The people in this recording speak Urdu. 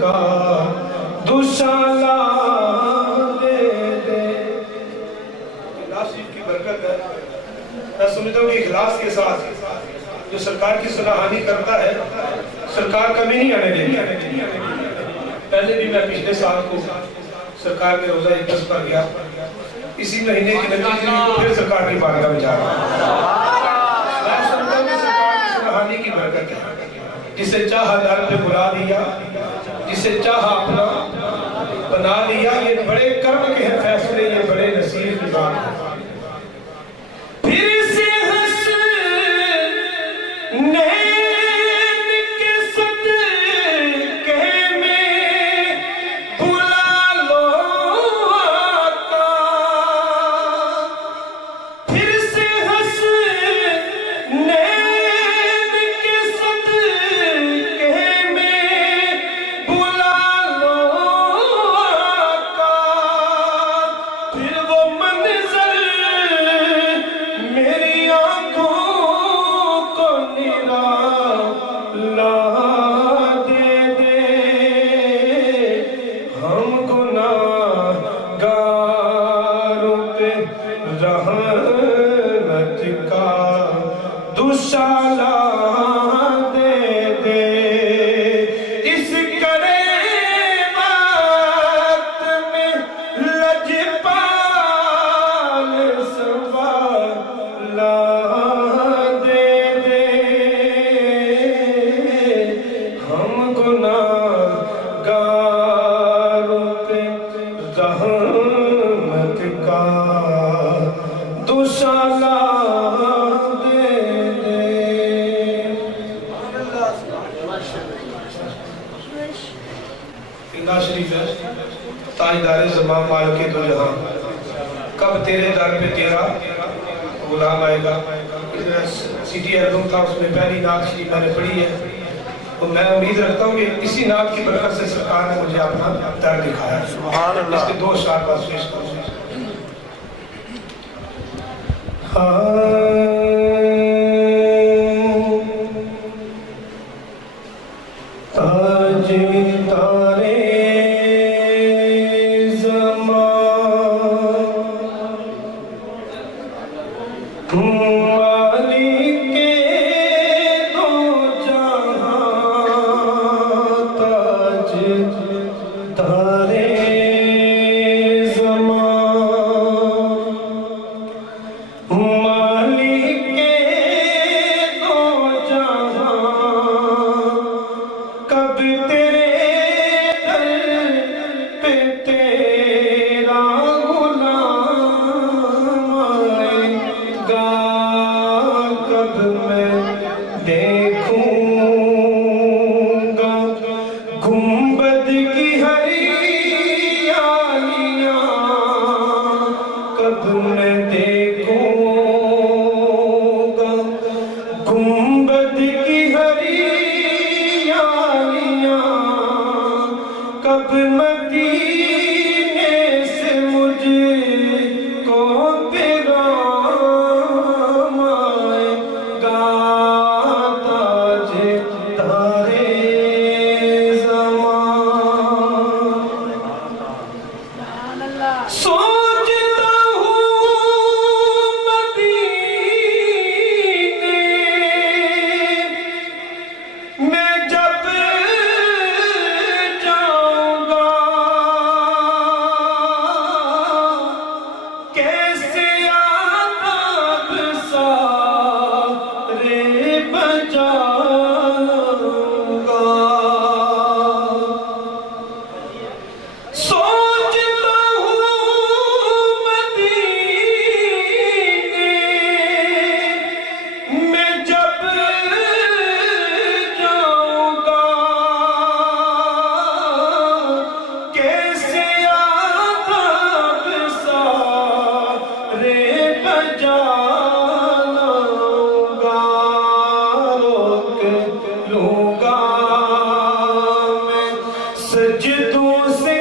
کا دوشالہ دے دے. نواز شریف کی برکت ہے. میں سمجھتا ہوں کہ اخلاص کے ساتھ جو سرکار کی سراہانی کرتا ہے سرکار کمی نہیں آنے دے گی. پہلے بھی میں پچھلے سال کو سرکار کے روزہ اقدس پر گیا. اسی مہینے کی نتیجے کو پھر سرکار کی بارگاہ میں جا رہا ہوں. میں سمجھتا ہوں کہ سرکار کی سراہانی کی برکت ہے. جسے چاہا در پہ بلا دیا, جسے چاہا اپنا بنا لیا. یہ بڑے کرم کے ہیں فیصلے, یہ بڑے نصیب کی بات ہے. پھر سے حسنین کے صدقے میں بلا لو آقا. پھر سے حسنین کے صدقے میں بلا لو آقا. پھر وہ منظر میری آنکھوں کو نرالا دے دے. ہم گناہگاروں پہ رحمت کا دوشالہ دے دے. اس کریمات میں لجپال سنبھالا دے دے. ہم گناہگاروں پہ رحمت کا دوشالہ دے دے. نواز شریف ہے تاجدار زمان مالک دو جہاں. کب تیرے در پہ تیرا غلام آئے گا. سی ڈی ایلبم تھا, اس میں پہلی نعت شریف میں نے پڑھی ہے. تو میں امید رکھتا ہوں کہ اسی نعت کی برکت سے سرکار نے مجھے اپنا در دکھایا. سبحان اللہ. اس کے دو اشعار بات پیش کروں. تاج تارے زمان مالک دو جہاں. تاج تارے زمان مالک دو جہاں. کب تیرے در پہ تیرا غلام آئے گا. کب میں دیکھوں گا گنبد کی ہریالیاں. کب میں دیکھوں گا گنبد کی ہریالیاں. کب مدینے سے مجھے کو پیغام آئے گا. تاج تارے زمان سوچتا ہوں مدینے میں جب جاؤں گا. کیسے آداب سارے بجاؤں گا. سوچتا ہوں مدینے میں جب جاؤں گا. کیسے آداب سارے بجاؤں گا. روک لوں گا میں سجدوں سے